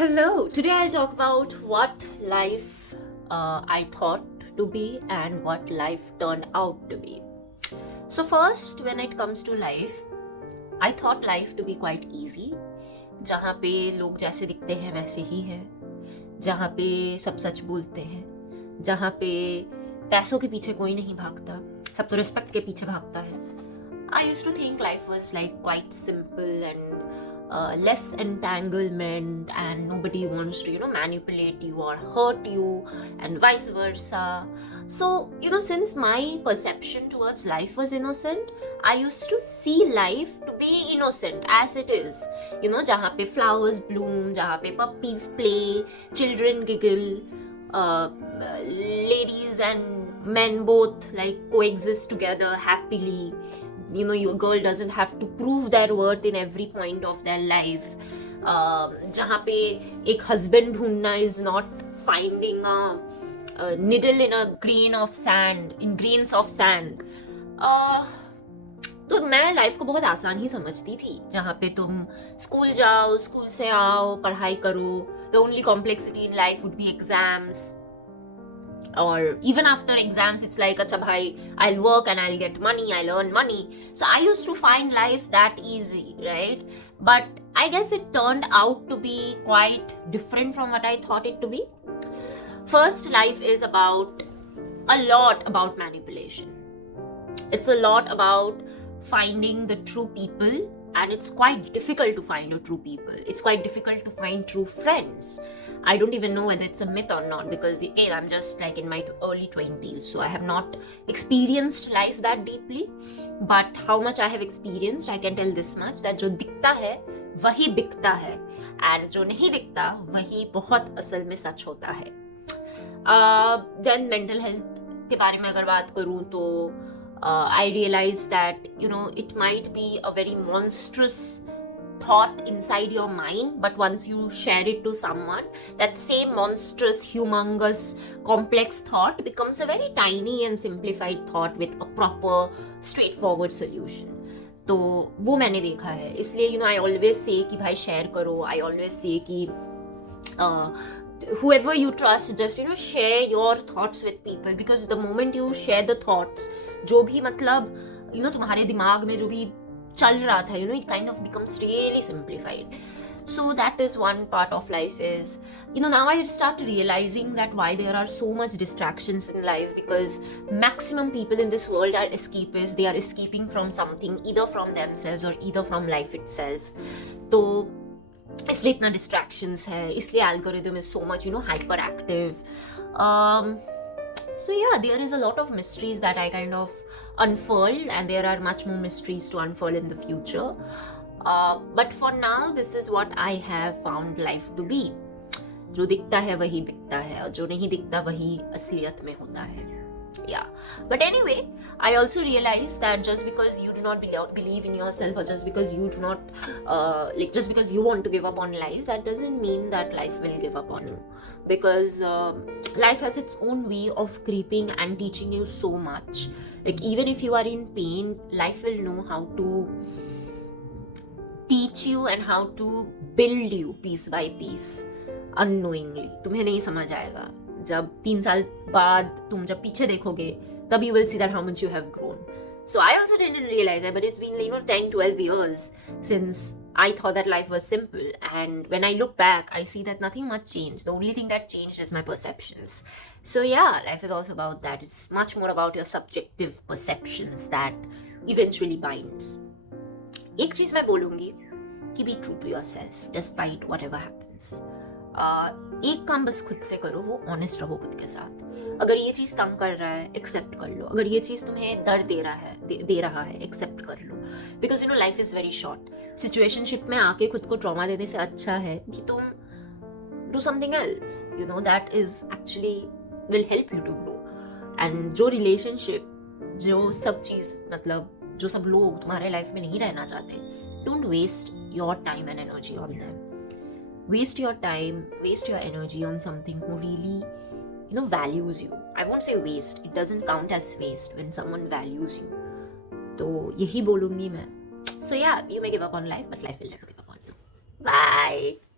Hello, today I'll talk about what life I thought to be and what life turned out to be. So, first, when it comes to life, I thought life to be quite easy. जहाँ पे लोग जैसे दिखते हैं वैसे ही हैं, जहाँ पे सब सच बोलते हैं, जहाँ पे पैसों के पीछे कोई नहीं भागता, सब तो रिस्पेक्ट के पीछे भागता है. I used to think life was like quite simple and less entanglement, and nobody wants to manipulate you or hurt you and vice versa. So since my perception towards life was innocent, I used to see life to be innocent as it is. जहाँ पे flowers bloom, जहाँ पे puppies play, children giggle, ladies and men both like coexist together happily. Your girl doesn't have to prove their worth in every point of their life. जहाँ पे एक husband ढूंढना is not finding a needle in a grains of sand. तो मैं life को बहुत आसान ही समझती थी, जहाँ पे तुम स्कूल जाओ, स्कूल से आओ, पढ़ाई करो. The only complexity in life would be exams. Or even after exams, it's like, acha bhai, I'll work and I'll get money, I'll earn money. So I used to find life that easy, right? But I guess it turned out to be quite different from what I thought it to be. First, life is a lot about manipulation. It's a lot about finding the true people, and it's quite difficult to find your true people. It's quite difficult to find true friends. I don't even know whether it's a myth or not, because again, I'm just like in my early 20s, so I have not experienced life that deeply. But how much I have experienced, I can tell this much, that जो दिखता है वही बिकता है, and जो नहीं दिखता वही बहुत असल में सच होता है. Then mental health के बारे में अगर बात करूँ तो I realized that it might be a very monstrous thought inside your mind, but once you share it to someone, that same monstrous, humongous, complex thought becomes a very tiny and simplified thought with a proper, straightforward solution. तो वो मैंने देखा है, इसलिए I always say कि भाई share करो. I always say कि whoever you trust, just share your thoughts with people, because the moment you share the thoughts, जो भी मतलब तुम्हारे दिमाग में जो भी चल रहा था, it kind of becomes really simplified. So that is one part of life is, now I start realizing that why there are so much distractions in life, because maximum people in this world are escapists. They are escaping from something, either from themselves or either from life itself. तो इसलिए इतना distractions है, इसलिए algorithm is so much hyperactive. So yeah, there is a lot of mysteries that I kind of unfurled, and there are much more mysteries to unfurl in the future. But for now, this is what I have found life to be. जो दिखता है वही बिकता है, और जो नहीं दिखता वही असलियत में होता है. Yeah, but anyway, I also realized that just because you do not believe in yourself, or just because you do not just because you want to give up on life, that doesn't mean that life will give up on you, because life has its own way of creeping and teaching you so much. Like even if you are in pain, life will know how to teach you and how to build you piece by piece unknowingly. तुम्हें नहीं समझ आएगा. जब 3 साल बाद तुम जब पीछे देखोगे, तब you will see that how much you have grown. So I also didn't realize that, but it's been 10-12 years since I thought that life was simple, and when I look back, I see that nothing much changed. The only thing that changed is my perceptions. So yeah, life is also about that. It's much more about your subjective perceptions that eventually binds. एक चीज मैं बोलूंगी कि be true to yourself despite whatever happens. एक काम बस खुद से करो, वो ऑनेस्ट रहो खुद के साथ. अगर ये चीज तंग कर रहा है, एक्सेप्ट कर लो. अगर ये चीज तुम्हें दर्द दे रहा है, एक्सेप्ट कर लो. Because life is very short. Situationship में आके खुद को ट्रॉमा देने से अच्छा है कि तुम do something else, that is actually will help you to grow. And जो रिलेशनशिप, जो सब चीज, मतलब जो सब लोग तुम्हारे लाइफ में नहीं रहना चाहते, don't waste your time and energy on them. Waste your time, waste your energy on something who really values you. I won't say waste, it doesn't count as waste when someone values you. तो यही बोलूंगी मैं. So yeah, you may give up on life, but life will never give up on you. Bye.